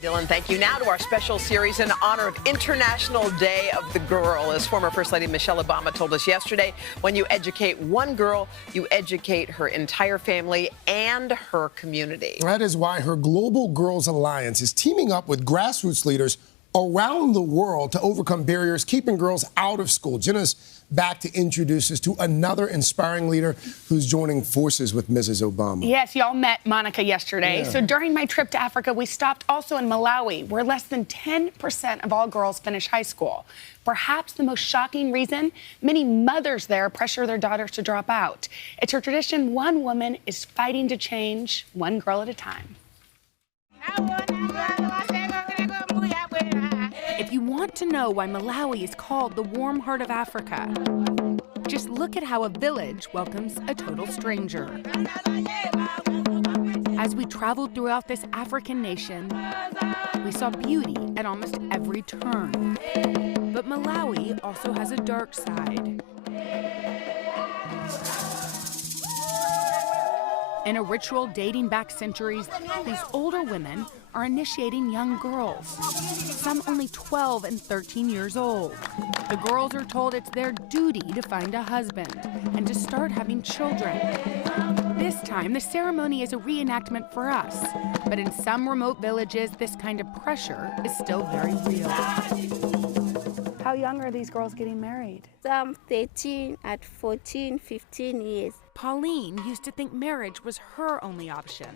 Dylan, thank you. Now to our special series in honor of International Day of the Girl. As former First Lady Michelle Obama told us yesterday, when you educate one girl, you educate her entire family and her community. That is why her Global Girls Alliance is teaming up with grassroots leaders around the world to overcome barriers keeping girls out of school. Jenna's back to introduce us to another inspiring leader who's joining forces with Mrs. Obama. Yes, y'all met Monica yesterday. Yeah. So during my trip to Africa, we stopped also in Malawi, where less than 10% of all girls finish high school. Perhaps the most shocking reason, many mothers there pressure their daughters to drop out. It's a tradition one woman is fighting to change, one girl at a time. If you want to know why Malawi is called the warm heart of Africa, just look at how a village welcomes a total stranger. As we traveled throughout this African nation, we saw beauty at almost every turn. But Malawi also has a dark side. In a ritual dating back centuries, these older women are initiating young girls, some only 12 and 13 years old. The girls are told it's their duty to find a husband and to start having children. This time, the ceremony is a reenactment for us, but in some remote villages, this kind of pressure is still very real. How young are these girls getting married? Some 13, at 14, 15 years. Pauline used to think marriage was her only option.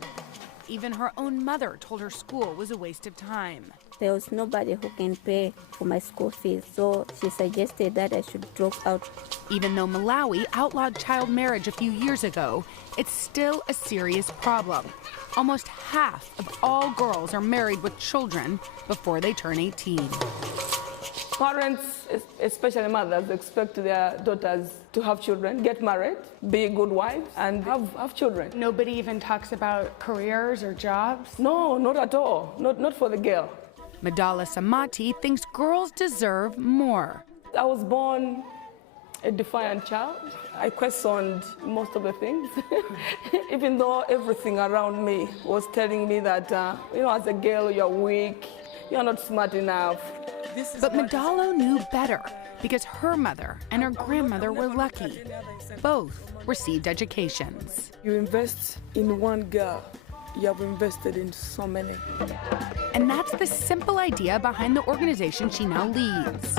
Even her own mother told her school was a waste of time. There was nobody who can pay for my school fees, so she suggested that I should drop out. Even though Malawi outlawed child marriage a few years ago, it's still a serious problem. Almost half of all girls are married with children before they turn 18. Parents, especially mothers, expect their daughters to have children, get married, be good wives, and have children. Nobody even talks about careers or jobs? No, not at all. Not for the girl. Madalo Samati thinks girls deserve more. I was born a defiant child. I questioned most of the things, even though everything around me was telling me that, as a girl, you're weak, you're not smart enough. But Madalo knew better because her mother and her grandmother were lucky. Both received educations. You invest in one girl, you have invested in so many. And that's the simple idea behind the organization she now leads.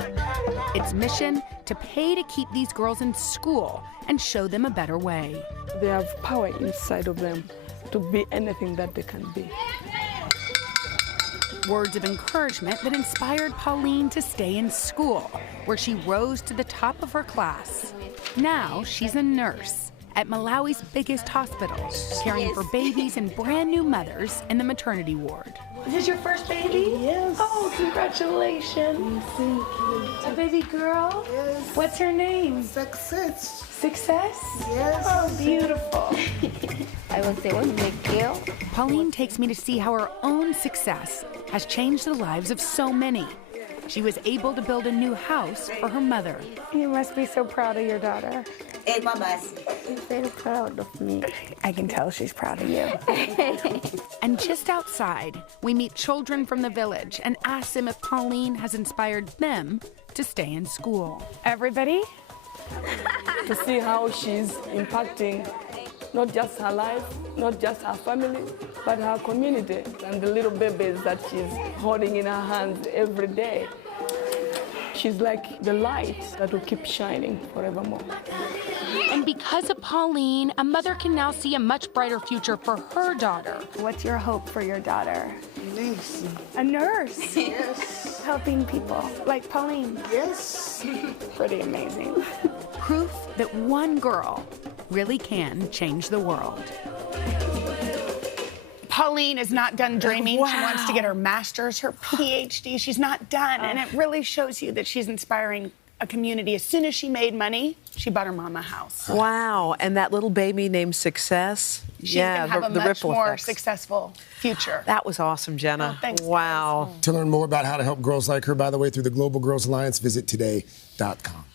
Its mission to pay to keep these girls in school and show them a better way. They have power inside of them to be anything that they can be. Words of encouragement that inspired Pauline to stay in school, where she rose to the top of her class. Now she's a nurse at Malawi's biggest hospital, caring for babies and brand new mothers in the maternity ward. Is this your first baby? Yes. Oh, congratulations. Thank you. A baby girl? Yes. What's her name? Success. Success? Yes. Oh, beautiful. I was the only girl. Pauline takes me to see how her own success has changed the lives of so many. She was able to build a new house for her mother. You must be so proud of your daughter. Hey, Mama. She's very proud of me. I can tell she's proud of you. And just outside, we meet children from the village and ask them if Pauline has inspired them to stay in school. Everybody? To see how she's impacting not just her life, not just her family, but her community and the little babies that she's holding in her hands every day. She's like the light that will keep shining forevermore. And because of Pauline, a mother can now see a much brighter future for her daughter. What's your hope for your daughter? Nurse. A nurse? Yes. Helping people, like Pauline. Yes. Pretty amazing. Proof that one girl really can change the world. Pauline is not done dreaming. Wow. She wants to get her master's, her PhD. She's not done. And it really shows you that she's inspiring a community. As soon as she made money, she bought her mom a house. Wow, and that little baby named Success. She's gonna have a much ripple more effects. successful future. That was awesome, Jenna. Oh, thanks, wow. To learn more about how to help girls like her, by the way, through the Global Girls Alliance, visit today.com.